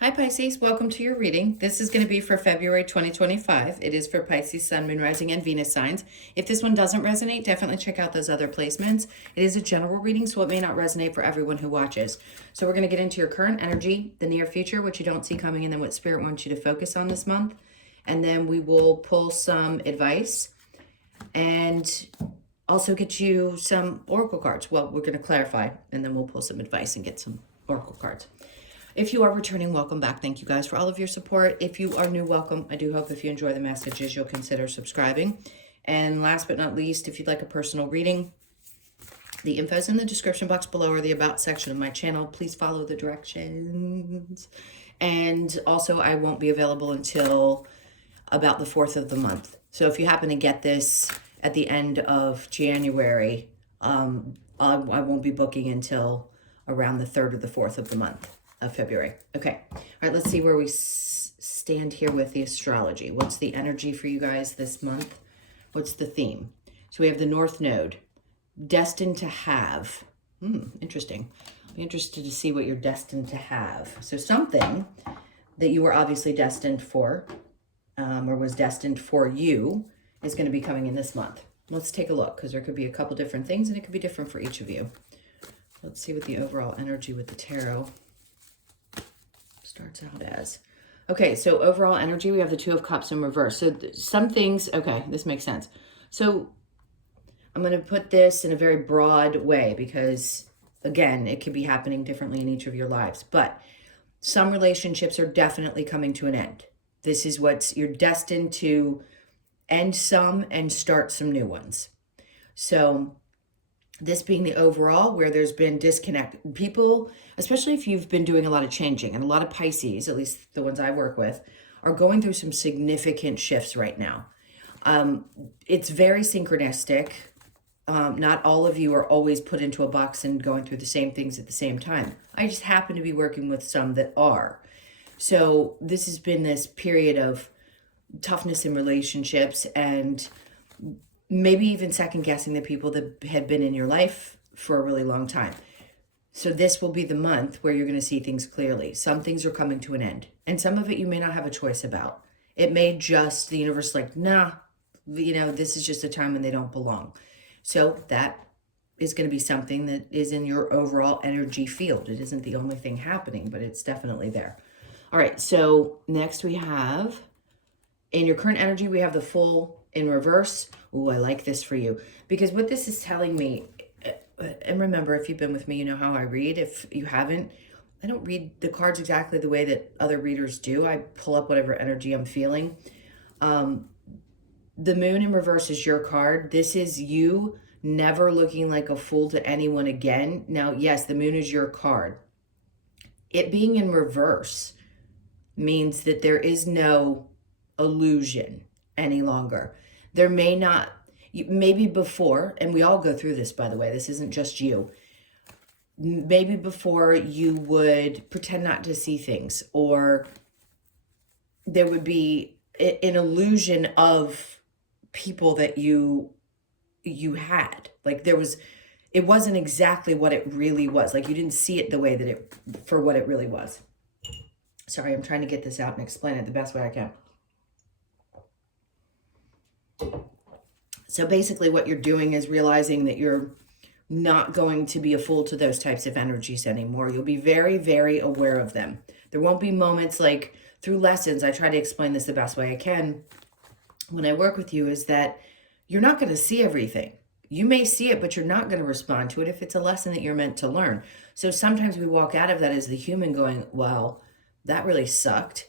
Hi Pisces, welcome to your reading. This is going to be for February 2025. It is for Pisces, Sun, Moon, Rising, and Venus signs. If this one doesn't resonate, definitely check out those other placements. It is a general reading, so it may not resonate for everyone who watches. So we're going to get into your current energy, the near future, what you don't see coming, and then what Spirit wants you to focus on this month. And then we will pull some advice and also get you some oracle cards. Well, we're going to clarify, and then we'll pull some advice and get some oracle cards. If you are returning, welcome back. Thank you guys for all of your support. If you are new, welcome. I do hope if you enjoy the messages, you'll consider subscribing. And last but not least, if you'd like a personal reading, the info is in the description box below or the About section of my channel. Please follow the directions. And also, I won't be available until about the 4th of the month. So if you happen to get this at the end of January, I won't be booking until around the 3rd or the 4th of the month of February. Okay. All right, let's see where we stand here with the astrology. What's the energy for you guys this month? What's the theme? So we have the North Node, destined to have. Interesting. I'm interested to see what you're destined to have. So something that you were obviously destined for, or was destined for you, is going to be coming in this month. Let's take a look, because there could be a couple different things, and it could be different for each of you. Let's see what the overall energy with the tarot starts out as. Okay, so overall energy, we have the Two of Cups in reverse. So some things, okay, this makes sense. So I'm going to put this in a very broad way because, again, it could be happening differently in each of your lives. But some relationships are definitely coming to an end. This is you're destined to end some and start some new ones. So this being the overall, where there's been disconnect. People, especially if you've been doing a lot of changing, and a lot of Pisces, at least the ones I work with, are going through some significant shifts right now. It's very synchronistic. Not all of you are always put into a box and going through the same things at the same time. I just happen to be working with some that are. So this has been this period of toughness in relationships and maybe even second guessing the people that had been in your life for a really long time. So this will be the month where you're going to see things clearly. Some things are coming to an end, and some of it you may not have a choice about. It may just, the universe like, nah, this is just a time when they don't belong. So that is going to be something that is in your overall energy field. It isn't the only thing happening, but it's definitely there. All right, so next we have, in your current energy, we have the Fool in reverse. Oh, I like this for you, because what this is telling me, and remember, if you've been with me, you know how I read. If you haven't, I don't read the cards exactly the way that other readers do. I pull up whatever energy I'm feeling. The Moon in reverse is your card. This is you never looking like a fool to anyone again. Now, yes, the Moon is your card. It being in reverse means that there is no illusion any longer. There may not, maybe before, and we all go through this, by the way, this isn't just you. Maybe before you would pretend not to see things, or there would be an illusion of people that you had. Like it wasn't exactly what it really was. Like you didn't see it the way that for what it really was. Sorry, I'm trying to get this out and explain it the best way I can. So basically what you're doing is realizing that you're not going to be a fool to those types of energies anymore. You'll be very, very aware of them. There won't be moments like through lessons, I try to explain this the best way I can when I work with you, is that you're not going to see everything. You may see it, but you're not going to respond to it if it's a lesson that you're meant to learn. So sometimes we walk out of that as the human going, wow, that really sucked.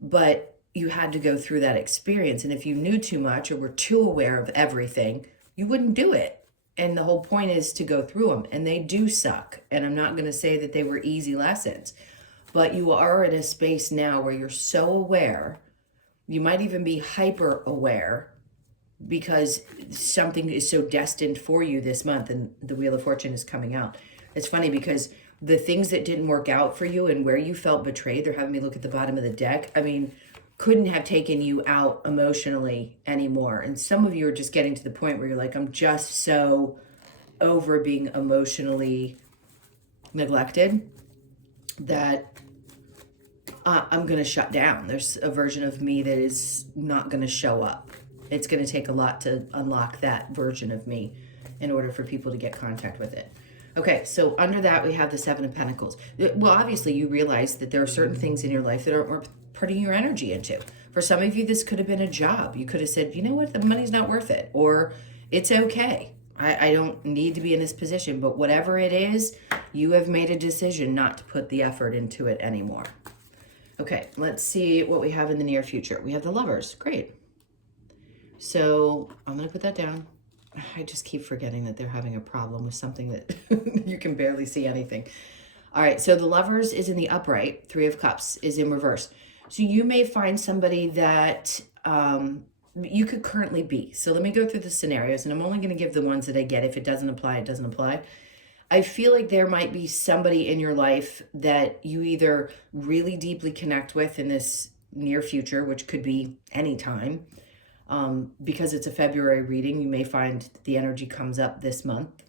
But you had to go through that experience. And if you knew too much or were too aware of everything, you wouldn't do it. And the whole point is to go through them. And they do suck. And I'm not going to say that they were easy lessons. But you are in a space now where you're so aware. You might even be hyper aware because something is so destined for you this month. And the Wheel of Fortune is coming out. It's funny because the things that didn't work out for you and where you felt betrayed, they're having me look at the bottom of the deck. I mean, couldn't have taken you out emotionally anymore. And some of you are just getting to the point where you're like, I'm just so over being emotionally neglected that I'm going to shut down. There's a version of me that is not going to show up. It's going to take a lot to unlock that version of me in order for people to get contact with it. Okay, so under that, we have the Seven of Pentacles. Well, obviously, you realize that there are certain things in your life that aren't worth putting your energy into. For some of you, this could have been a job. You could have said, you know what, the money's not worth it, or it's okay. I don't need to be in this position, but whatever it is, you have made a decision not to put the effort into it anymore. Okay, let's see what we have in the near future. We have the Lovers. Great. So I'm going to put that down. I just keep forgetting that they're having a problem with something that you can barely see anything. All right, so the Lovers is in the upright. Three of Cups is in reverse. So you may find somebody that you could currently be. So let me go through the scenarios, and I'm only going to give the ones that I get. If it doesn't apply, it doesn't apply. I feel like there might be somebody in your life that you either really deeply connect with in this near future, which could be any time. Because it's a February reading, you may find the energy comes up this month.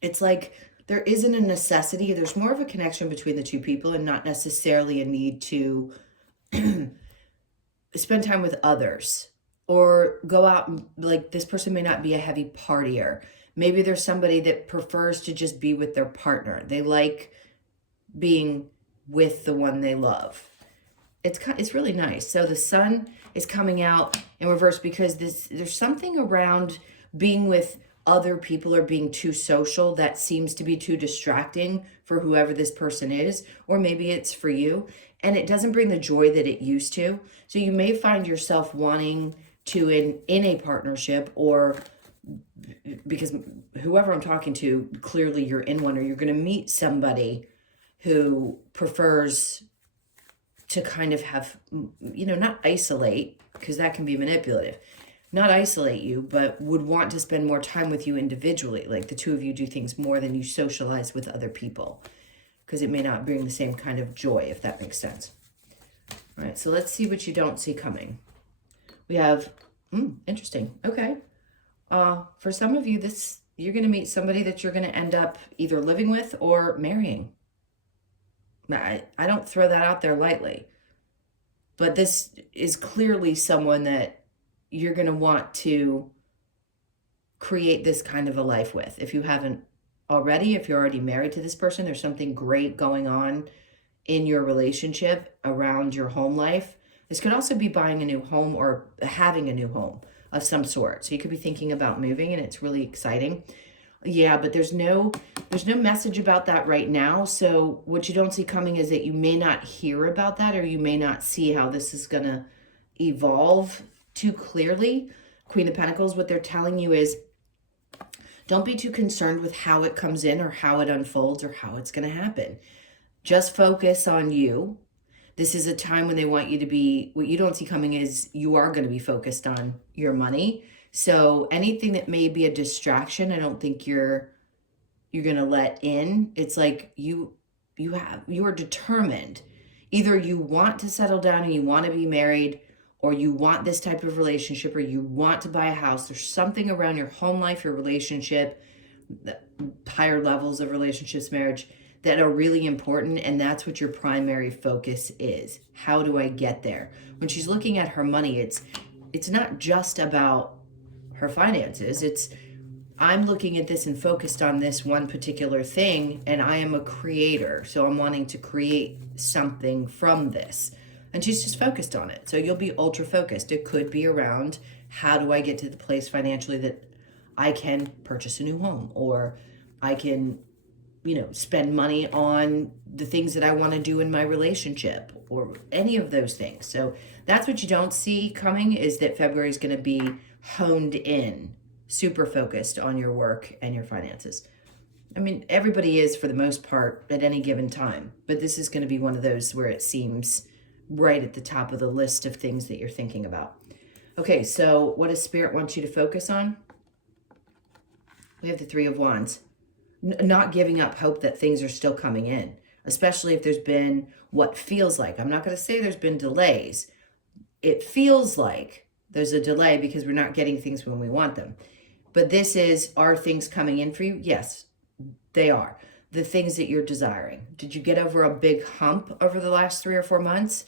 It's like there isn't a necessity. There's more of a connection between the two people and not necessarily a need to spend time with others or go out. Like, this person may not be a heavy partier. Maybe there's somebody that prefers to just be with their partner. They like being with the one they love. It's really nice. So the Sun is coming out in reverse because there's something around being with other people or being too social that seems to be too distracting for whoever this person is, or maybe it's for you, and it doesn't bring the joy that it used to. So you may find yourself wanting to in a partnership, or because whoever I'm talking to, clearly you're in one, or you're going to meet somebody who prefers to kind of have, not isolate, because that can be manipulative, not isolate you, but would want to spend more time with you individually. Like the two of you do things more than you socialize with other people, because it may not bring the same kind of joy, if that makes sense. All right, so let's see what you don't see coming. We have, interesting. Okay. For some of you, you're going to meet somebody that you're going to end up either living with or marrying. I don't throw that out there lightly, but this is clearly someone that you're going to want to create this kind of a life with. If you haven't already, if you're already married to this person, there's something great going on in your relationship around your home life. This could also be buying a new home or having a new home of some sort. So you could be thinking about moving, and it's really exciting. Yeah, but there's no message about that right now. So what you don't see coming is that you may not hear about that, or you may not see how this is going to evolve too clearly. Queen of Pentacles, what they're telling you is don't be too concerned with how it comes in or how it unfolds or how it's going to happen. Just focus on you. This is a time when they want you to be, what you don't see coming is you are going to be focused on your money. So anything that may be a distraction, I don't think you're going to let in. It's like you are determined. Either you want to settle down and you want to be married, or you want this type of relationship, or you want to buy a house. There's something around your home life, your relationship, the higher levels of relationships, marriage, that are really important, and that's what your primary focus is. How do I get there? When she's looking at her money, it's not just about her finances. It's, I'm looking at this and focused on this one particular thing, and I am a creator, so I'm wanting to create something from this. And she's just focused on it. So you'll be ultra focused. It could be around, how do I get to the place financially that I can purchase a new home, or I can spend money on the things that I want to do in my relationship, or any of those things. So that's what you don't see coming, is that February is going to be honed in, super focused on your work and your finances. I mean, everybody is for the most part at any given time, but this is going to be one of those where it seems right at the top of the list of things that you're thinking about. Okay, so what does Spirit want you to focus on? We have the Three of Wands. Not giving up hope that things are still coming in, especially if there's been what feels like, I'm not going to say there's been delays. It feels like there's a delay because we're not getting things when we want them. But this is, are things coming in for you? Yes, they are. the things that you're desiring. Did you get over a big hump over the last 3 or 4 months?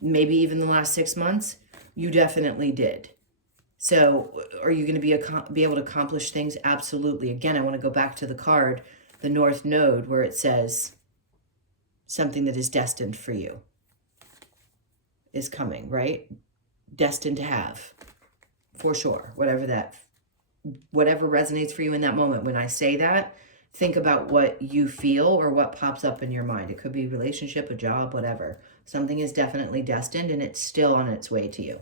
Maybe even the last 6 months? You definitely did. So are you going to be able to accomplish things? Absolutely. Again, I want to go back to the card, the North Node, where it says something that is destined for you is coming, right? Destined to have, for sure. Whatever resonates for you in that moment. When I say that, think about what you feel or what pops up in your mind. It could be a relationship, a job, whatever. Something is definitely destined and it's still on its way to you.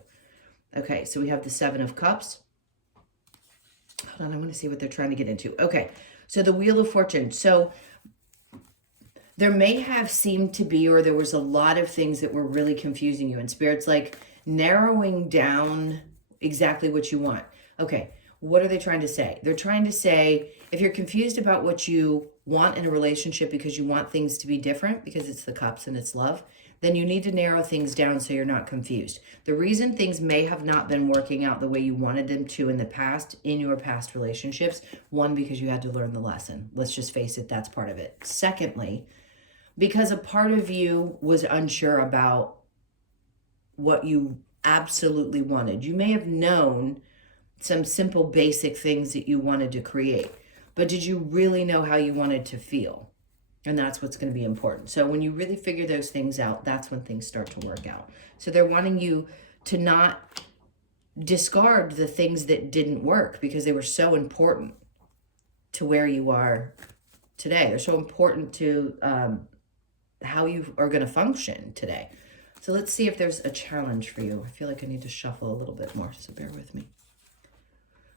Okay, so we have the Seven of Cups. Hold on, I want to see what they're trying to get into. Okay, so the Wheel of Fortune. So there may have seemed to be, or there was a lot of things that were really confusing you. And Spirit's like narrowing down exactly what you want. Okay, what are they trying to say? They're trying to say, if you're confused about what you want in a relationship because you want things to be different, because it's the Cups and it's love, then you need to narrow things down so you're not confused. The reason things may have not been working out the way you wanted them to in the past, in your past relationships, one, because you had to learn the lesson. Let's just face it, that's part of it. Secondly, because a part of you was unsure about what you absolutely wanted. You may have known some simple basic things that you wanted to create, but did you really know how you wanted to feel? And that's what's going to be important. So when you really figure those things out, that's when things start to work out. So they're wanting you to not discard the things that didn't work because they were so important to where you are today. They're so important to how you are going to function today. So let's see if there's a challenge for you. I feel like I need to shuffle a little bit more, so bear with me.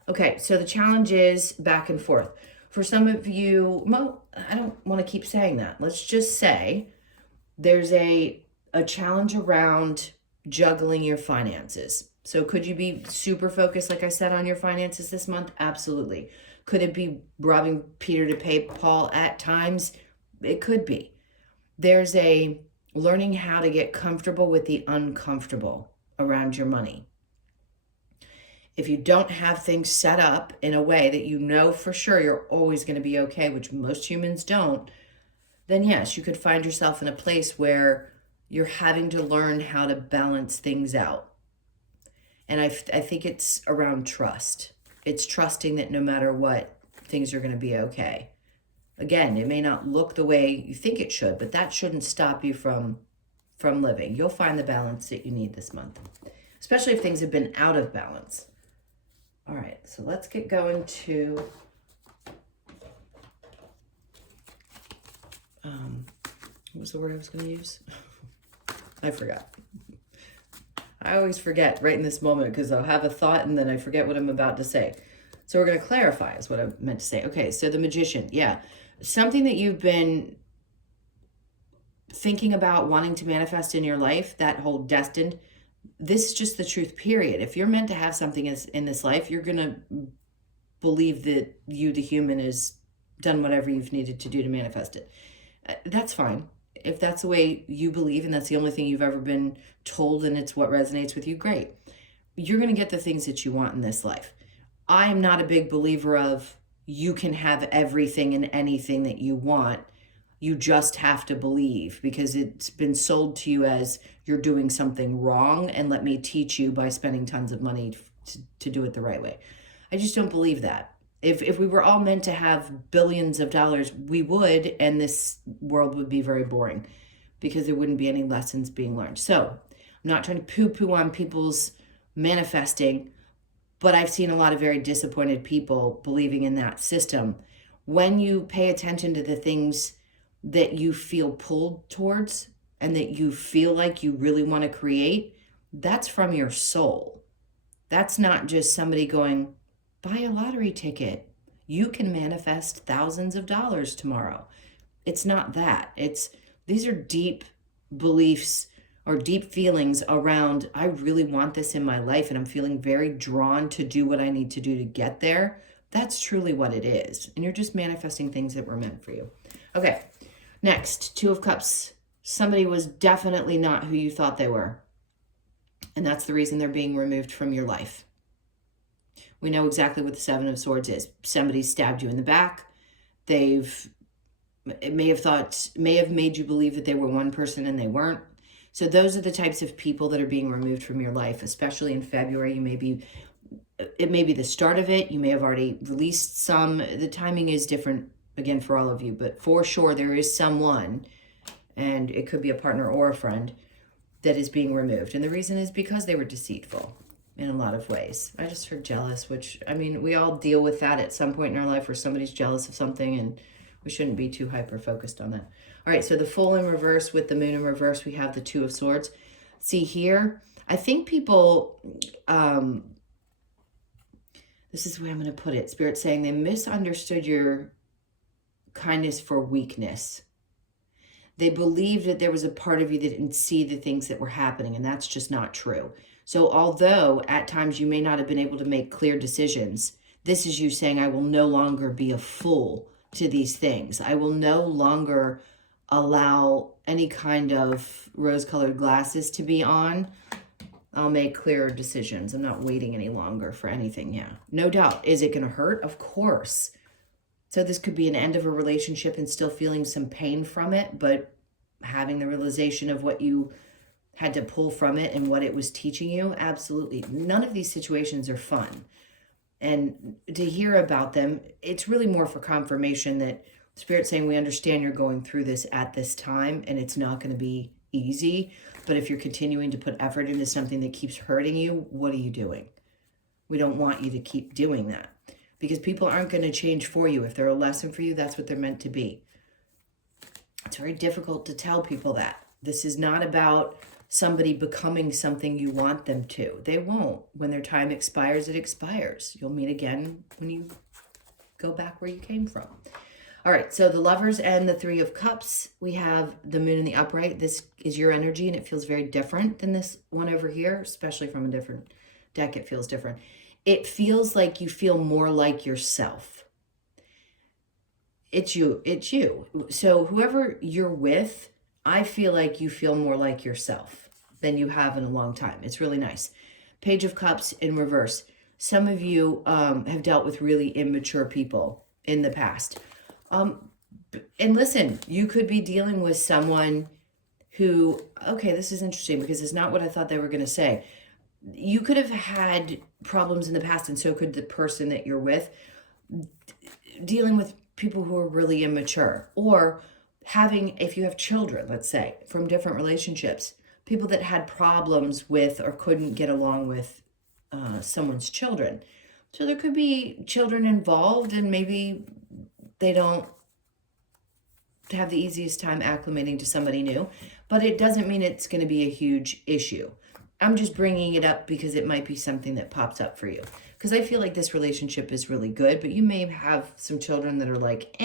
Okay, so the challenge is back and forth. For some of you, I don't want to keep saying that. Let's just say there's a challenge around juggling your finances. So could you be super focused, like I said, on your finances this month? Absolutely. Could it be robbing Peter to pay Paul at times? It could be. There's a learning how to get comfortable with the uncomfortable around your money. If you don't have things set up in a way that you know for sure you're always going to be okay, which most humans don't, then yes, you could find yourself in a place where you're having to learn how to balance things out. And I think it's around trust. It's trusting that no matter what, things are going to be okay. Again, it may not look the way you think it should, but that shouldn't stop you from living. You'll find the balance that you need this month, especially if things have been out of balance. All right, so let's get going to what was the word I was going to use? I forgot. I always forget right in this moment because I'll have a thought and then I forget what I'm about to say. So we're going to clarify is what I meant to say. Okay, so the Magician, yeah. Something that you've been thinking about wanting to manifest in your life, that whole destined, this is just the truth, period. If you're meant to have something in this life, you're going to believe that you, the human, has done whatever you've needed to do to manifest it. That's fine. If that's the way you believe and that's the only thing you've ever been told and it's what resonates with you, great. You're going to get the things that you want in this life. I am not a big believer of you can have everything and anything that you want. You just have to believe because it's been sold to you as you're doing something wrong and let me teach you by spending tons of money to do it the right way. I just don't believe that. If we were all meant to have billions of dollars, we would, and this world would be very boring because there wouldn't be any lessons being learned. So I'm not trying to poo-poo on people's manifesting, but I've seen a lot of very disappointed people believing in that system. When you pay attention to the things that you feel pulled towards and that you feel like you really want to create, that's from your soul. That's not just somebody going, buy a lottery ticket. You can manifest thousands of dollars tomorrow. It's not that. These are deep beliefs or deep feelings around, I really want this in my life and I'm feeling very drawn to do what I need to do to get there. That's truly what it is. And you're just manifesting things that were meant for you. Okay. Next, Two of Cups. Somebody was definitely not who you thought they were. And that's the reason they're being removed from your life. We know exactly what the Seven of Swords is. Somebody stabbed you in the back. They've It may have made you believe that they were one person and they weren't. So those are the types of people that are being removed from your life, especially in February. It may be the start of it. You may have already released some. The timing is different, again, for all of you, but for sure there is someone, and it could be a partner or a friend, that is being removed. And the reason is because they were deceitful in a lot of ways. I just heard jealous, which, I mean, we all deal with that at some point in our life where somebody's jealous of something, and we shouldn't be too hyper-focused on that. All right, so the Fool in reverse with the Moon in reverse, we have the Two of Swords. See here, I think people, this is the way I'm going to put it. Spirit's saying they misunderstood your kindness for weakness. They believed that there was a part of you that didn't see the things that were happening, and that's just not true. So although at times you may not have been able to make clear decisions, this is you saying, I will no longer be a fool to these things. I will no longer allow any kind of rose-colored glasses to be on. I'll make clearer decisions. I'm not waiting any longer for anything. Yeah, no doubt. Is it going to hurt? Of course. So this could be an end of a relationship and still feeling some pain from it, but having the realization of what you had to pull from it and what it was teaching you. Absolutely. None of these situations are fun. And to hear about them, it's really more for confirmation that Spirit's saying, we understand you're going through this at this time and it's not going to be easy. But if you're continuing to put effort into something that keeps hurting you, what are you doing? We don't want you to keep doing that, because people aren't going to change for you. If they're a lesson for you, that's what they're meant to be. It's very difficult to tell people that. This is not about somebody becoming something you want them to. They won't. When their time expires, it expires. You'll meet again when you go back where you came from. All right, so the Lovers and the Three of Cups. We have the Moon in the upright. This is your energy, and it feels very different than this one over here, especially from a different deck. It feels different. It feels like you feel more like yourself. It's you. It's you. So whoever you're with, I feel like you feel more like yourself than you have in a long time. It's really nice. Page of Cups in reverse. Some of you have dealt with really immature people in the past. And listen, you could be dealing with someone who, okay, this is interesting because it's not what I thought they were going to say. You could have had problems in the past, and so could the person that you're with, dealing with people who are really immature, or having, if you have children, let's say, from different relationships, people that had problems with or couldn't get along with someone's children. So there could be children involved, and maybe they don't have the easiest time acclimating to somebody new, but it doesn't mean it's going to be a huge issue. I'm just bringing it up because it might be something that pops up for you. Because I feel like this relationship is really good, but you may have some children that are like,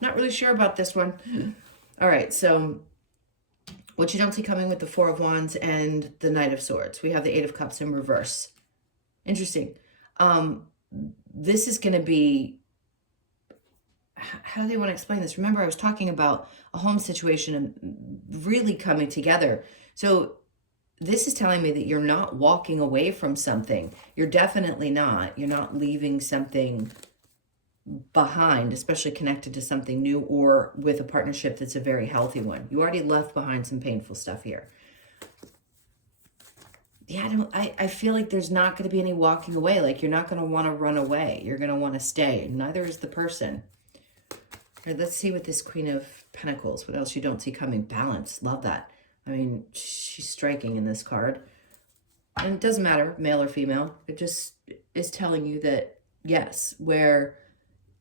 not really sure about this one. All right, so what you don't see coming with the Four of Wands and the Knight of Swords. We have the Eight of Cups in reverse. Interesting. This is going to be, how do they want to explain this? Remember, I was talking about a home situation and really coming together. So this is telling me that you're not walking away from something. You're definitely not. You're not leaving something behind, especially connected to something new or with a partnership that's a very healthy one. You already left behind some painful stuff here. Yeah, I feel like there's not going to be any walking away. Like, you're not going to want to run away. You're going to want to stay. Neither is the person. All right, let's see what this Queen of Pentacles, what else you don't see coming. Balance. Love that. I mean, she's striking in this card. And it doesn't matter, male or female. It just is telling you that, yes, where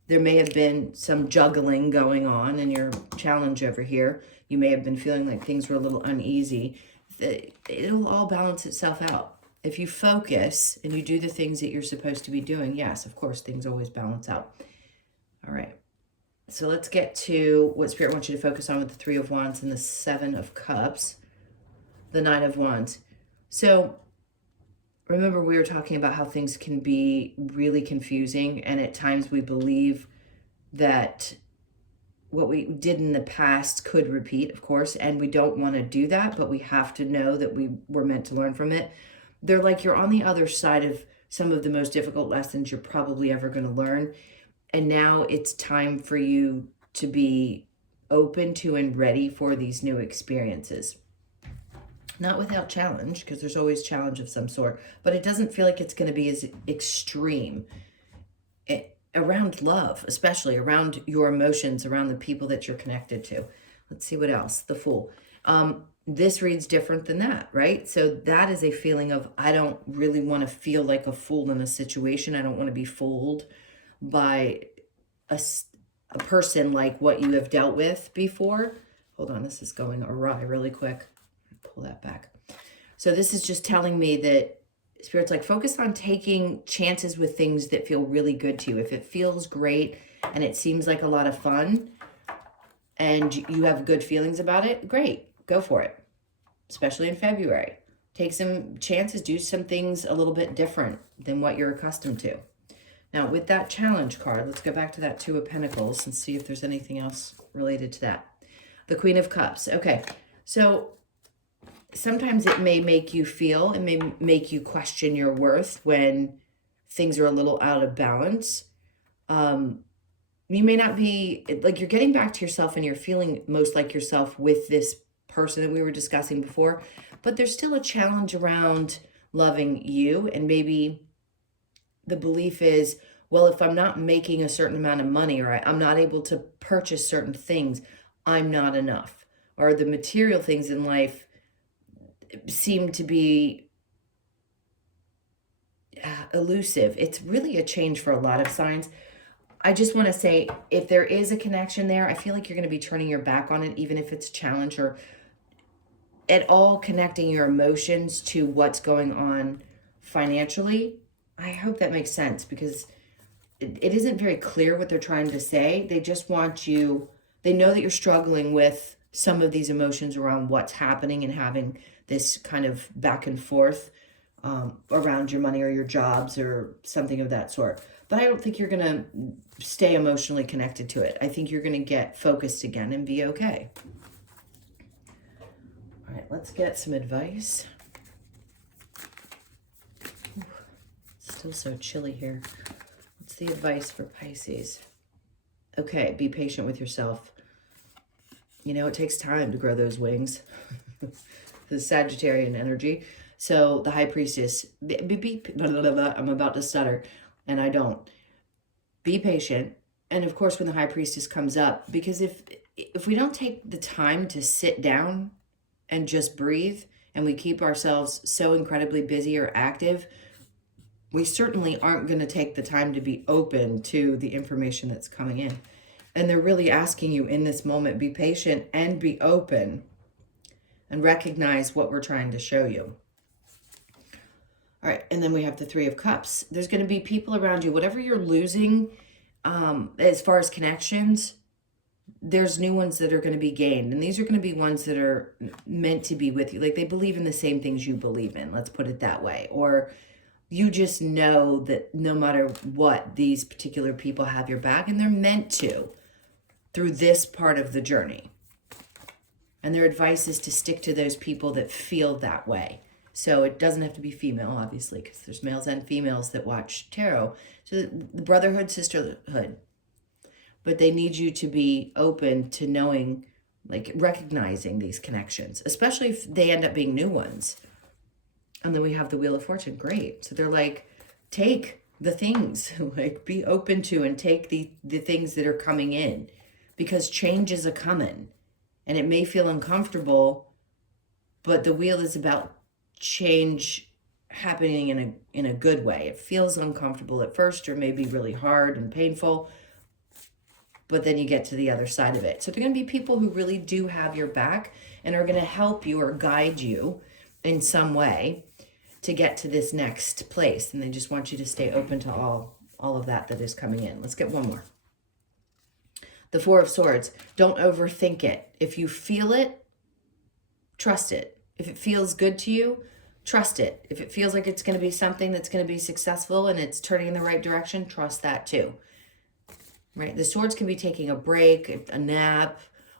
there may have been some juggling going on in your challenge over here, you may have been feeling like things were a little uneasy. It'll all balance itself out. If you focus and you do the things that you're supposed to be doing, yes, of course, things always balance out. All right. So let's get to what Spirit wants you to focus on with the Three of Wands and the Seven of Cups, the Nine of Wands. So remember, we were talking about how things can be really confusing, and at times we believe that what we did in the past could repeat, of course, and we don't want to do that, but we have to know that we were meant to learn from it. They're like you're on the other side of some of the most difficult lessons you're probably ever going to learn. And now it's time for you to be open to and ready for these new experiences. Not without challenge, because there's always challenge of some sort, but it doesn't feel like it's going to be as extreme around love, especially around your emotions, around the people that you're connected to. Let's see what else. The Fool. This reads different than that, right? So that is a feeling of, I don't really want to feel like a fool in a situation. I don't want to be fooled by a person like what you have dealt with before. Hold on, this is going awry really quick. Pull that back. So this is just telling me that Spirit's like, focus on taking chances with things that feel really good to you. If it feels great and it seems like a lot of fun and you have good feelings about it, great, go for it. Especially in February. Take some chances, do some things a little bit different than what you're accustomed to. Now, with that challenge card, let's go back to that Two of Pentacles and see if there's anything else related to that. The Queen of Cups. Okay, so sometimes it may make you feel, it may make you question your worth when things are a little out of balance. You may not be, like, you're getting back to yourself and you're feeling most like yourself with this person that we were discussing before, but there's still a challenge around loving you, and maybe the belief is, well, if I'm not making a certain amount of money, or I'm not able to purchase certain things, I'm not enough. Or the material things in life seem to be elusive. It's really a change for a lot of signs. I just want to say, if there is a connection there, I feel like you're going to be turning your back on it, even if it's a challenge, or at all connecting your emotions to what's going on financially. I hope that makes sense, because it isn't very clear what they're trying to say. They just want you, they know that you're struggling with some of these emotions around what's happening and having this kind of back and forth around your money or your jobs or something of that sort. But I don't think you're going to stay emotionally connected to it. I think you're going to get focused again and be okay. All right, let's get some advice. Still so chilly here. What's the advice for Pisces? Okay, be patient with yourself. You know, it takes time to grow those wings. The Sagittarian energy. So the High Priestess, I'm about to stutter, and I don't. Be patient. And of course, when the High Priestess comes up, because if we don't take the time to sit down and just breathe, and we keep ourselves so incredibly busy or active, we certainly aren't going to take the time to be open to the information that's coming in. And they're really asking you in this moment, be patient and be open and recognize what we're trying to show you. All right, and then we have the Three of Cups. There's going to be people around you, whatever you're losing as far as connections, there's new ones that are going to be gained. And these are going to be ones that are meant to be with you. Like, they believe in the same things you believe in. Let's put it that way. Or you just know that no matter what, these particular people have your back, and they're meant to through this part of the journey. And their advice is to stick to those people that feel that way. So it doesn't have to be female, obviously, because there's males and females that watch tarot. So the brotherhood, sisterhood. But they need you to be open to knowing, like, recognizing these connections, especially if they end up being new ones. And then we have the Wheel of Fortune. Great. So they're like, take the things, like, be open to and take the things that are coming in, because change is a coming, and it may feel uncomfortable, but the wheel is about change happening in a good way. It feels uncomfortable at first, or maybe really hard and painful, but then you get to the other side of it. So they're going to be people who really do have your back and are going to help you or guide you in some way to get to this next place. And they just want you to stay open to all of that is coming in. Let's get one more. The Four of Swords. Don't overthink it. If you feel it, trust it. If it feels good to you, trust it. If it feels like it's going to be something that's going to be successful and it's turning in the right direction, trust that too. Right? The Swords can be taking a break, a nap,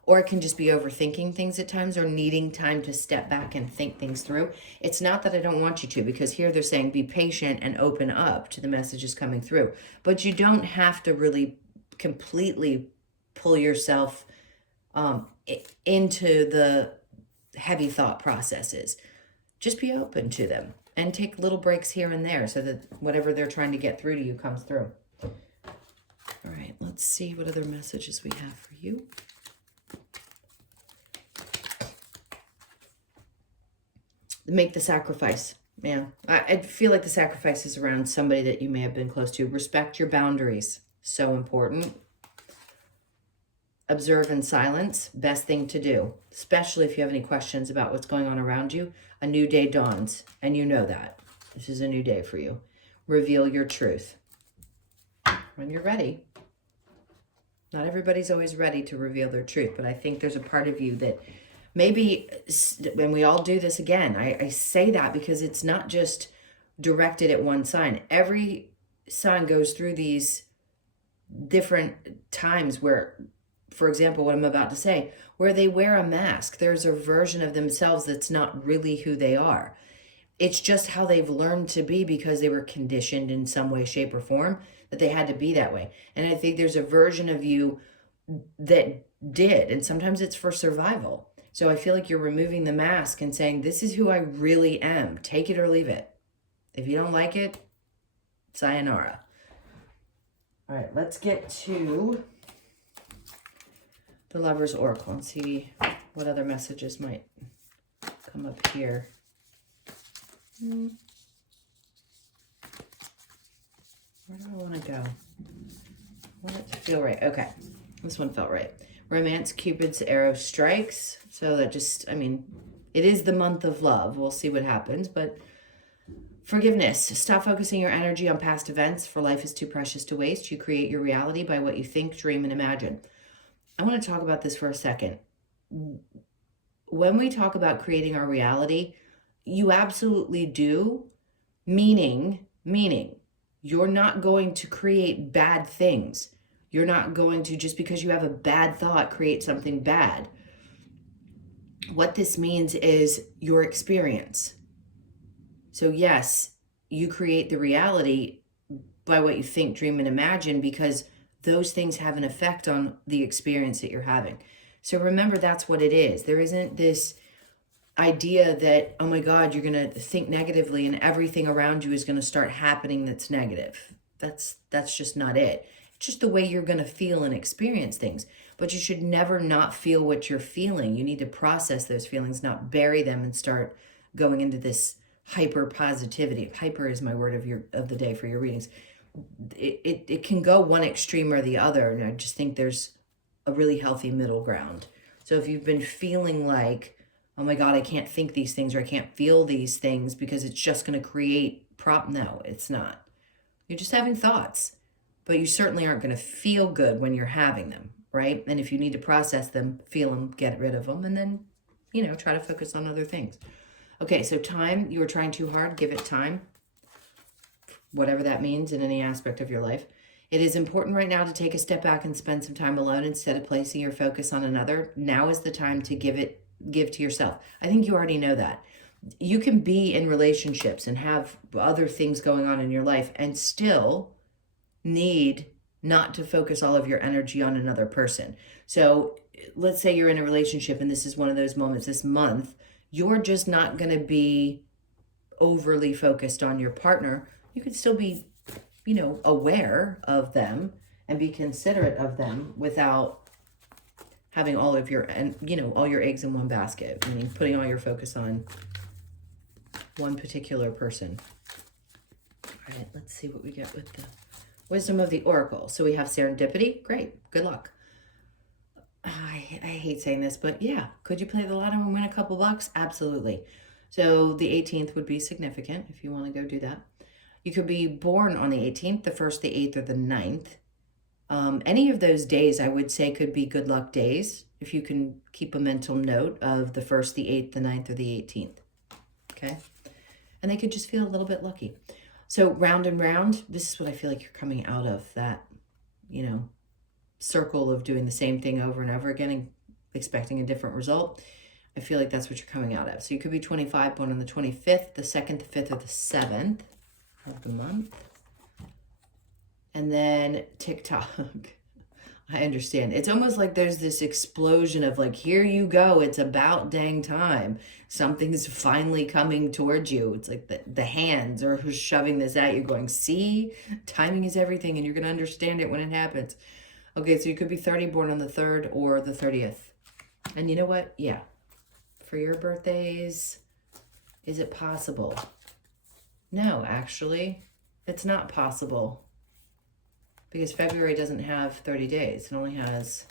or it can just be overthinking things at times or needing time to step back and think things through. It's not that I don't want you to, because here they're saying be patient and open up to the messages coming through. But you don't have to really completely pull yourself into the heavy thought processes. Just be open to them and take little breaks here and there so that whatever they're trying to get through to you comes through. All right, let's see what other messages we have for you. Make the sacrifice. Yeah, I feel like the sacrifice is around somebody that you may have been close to. Respect your boundaries. So important. Observe in silence. Best thing to do, especially if you have any questions about what's going on around you. A new day dawns, and you know that. This is a new day for you. Reveal your truth when you're ready. Not everybody's always ready to reveal their truth, but I think there's a part of you that maybe, and we all do this again, I say that because it's not just directed at one sign. Every sign goes through these different times where, for example, what I'm about to say, where they wear a mask. There's a version of themselves that's not really who they are. It's just how they've learned to be because they were conditioned in some way, shape, or form that they had to be that way. And I think there's a version of you that did, and sometimes it's for survival. So I feel like you're removing the mask and saying, this is who I really am. Take it or leave it. If you don't like it, sayonara. All right, let's get to the Lover's Oracle and see what other messages might come up here. Where do I want to go? I want it to feel right. Okay, this one felt right. Romance, Cupid's arrow strikes. So that just, I mean, it is the month of love. We'll see what happens, but forgiveness. Stop focusing your energy on past events, for life is too precious to waste. You create your reality by what you think, dream, and imagine. I want to talk about this for a second. When we talk about creating our reality, you absolutely do, meaning, you're not going to create bad things. You're not going to, just because you have a bad thought, create something bad. What this means is your experience. So yes, you create the reality by what you think, dream, and imagine, because those things have an effect on the experience that you're having. So remember, that's what it is. There isn't this idea that, oh my God, you're going to think negatively and everything around you is going to start happening that's negative. That's just not it. It's just the way you're going to feel and experience things. But you should never not feel what you're feeling. You need to process those feelings, not bury them and start going into this hyper positivity. Hyper is my word of the day for your readings. It can go one extreme or the other, and I just think there's a really healthy middle ground. So if you've been feeling like, oh my God, I can't think these things, or I can't feel these things because it's just going to create no, it's not. You're just having thoughts, but you certainly aren't going to feel good when you're having them, right? And if you need to process them, feel them, get rid of them, and then, try to focus on other things. Okay, so time, you were trying too hard, give it time. Whatever that means in any aspect of your life. It is important right now to take a step back and spend some time alone instead of placing your focus on another. Now is the time to give to yourself. I think you already know that. You can be in relationships and have other things going on in your life and still need not to focus all of your energy on another person. So let's say you're in a relationship and this is one of those moments this month, you're just not going to be overly focused on your partner. You could still be, aware of them and be considerate of them without having all of your, all your eggs in one basket. I mean, putting all your focus on one particular person. All right, let's see what we get with the wisdom of the oracle. So we have serendipity. Great. Good luck. I hate saying this, but yeah, could you play the lotto and win a couple bucks? Absolutely. So the 18th would be significant if you want to go do that. You could be born on the 18th, the 1st, the 8th, or the 9th. Any of those days, I would say, could be good luck days if you can keep a mental note of the 1st, the 8th, the 9th, or the 18th. Okay? And they could just feel a little bit lucky. So round and round, this is what I feel like you're coming out of, that, circle of doing the same thing over and over again and expecting a different result. I feel like that's what you're coming out of. So you could be 25, born on the 25th, the 2nd, the 5th, or the 7th of the month. And then TikTok. I understand. It's almost like there's this explosion of like, here you go. It's about dang time. Something's finally coming towards you. It's like the hands are who's shoving this at you going, see, timing is everything and you're going to understand it when it happens. Okay, so you could be 30, born on the 3rd or the 30th. And you know what? Yeah. For your birthdays, is it possible? No, actually, it's not possible. Because February doesn't have 30 days. It only has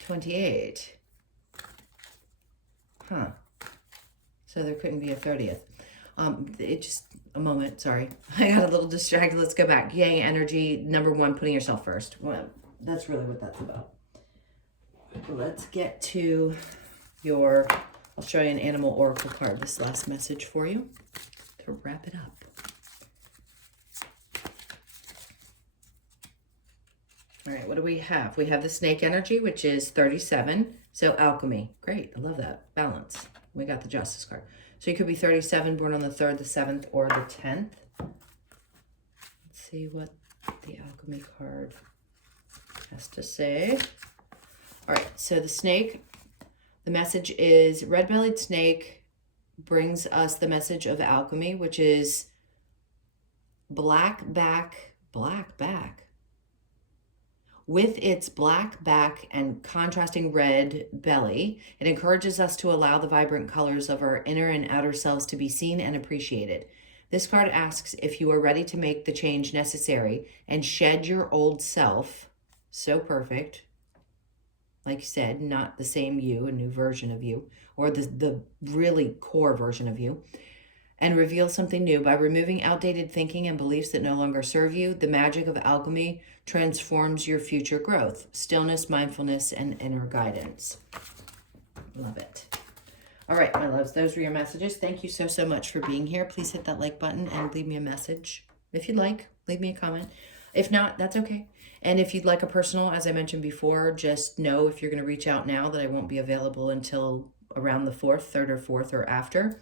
28. Huh. So there couldn't be a 30th. It just, a moment, sorry. I got a little distracted. Let's go back. Yang energy, number 1, putting yourself first. Well, that's really what that's about. Let's get to your, I'll show you an animal oracle card. This last message for you to wrap it up. All right, what do we have? We have the snake energy, which is 37. So alchemy. Great. I love that. Balance. We got the justice card. So you could be 37, born on the 3rd, the 7th, or the 10th. Let's see what the alchemy card has to say. All right, so the snake, the message is red-bellied snake brings us the message of alchemy, which is black back. With its black back and contrasting red belly, it encourages us to allow the vibrant colors of our inner and outer selves to be seen and appreciated. This card asks if you are ready to make the change necessary and shed your old self. So perfect. Like you said, not the same you, a new version of you, or the really core version of you, and reveal something new. By removing outdated thinking and beliefs that no longer serve you, the magic of alchemy transforms your future growth, stillness, mindfulness, and inner guidance. Love it. All right, my loves, those were your messages. Thank you so, so much for being here. Please hit that like button and leave me a message. If you'd like, leave me a comment. If not, that's okay. And if you'd like a personal, as I mentioned before, just know if you're going to reach out now that I won't be available until around the 4th, 3rd or 4th or after.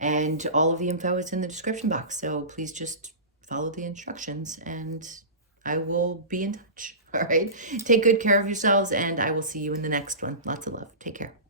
And all of the info is in the description box. So please just follow the instructions and I will be in touch. All right. Take good care of yourselves and I will see you in the next one. Lots of love. Take care.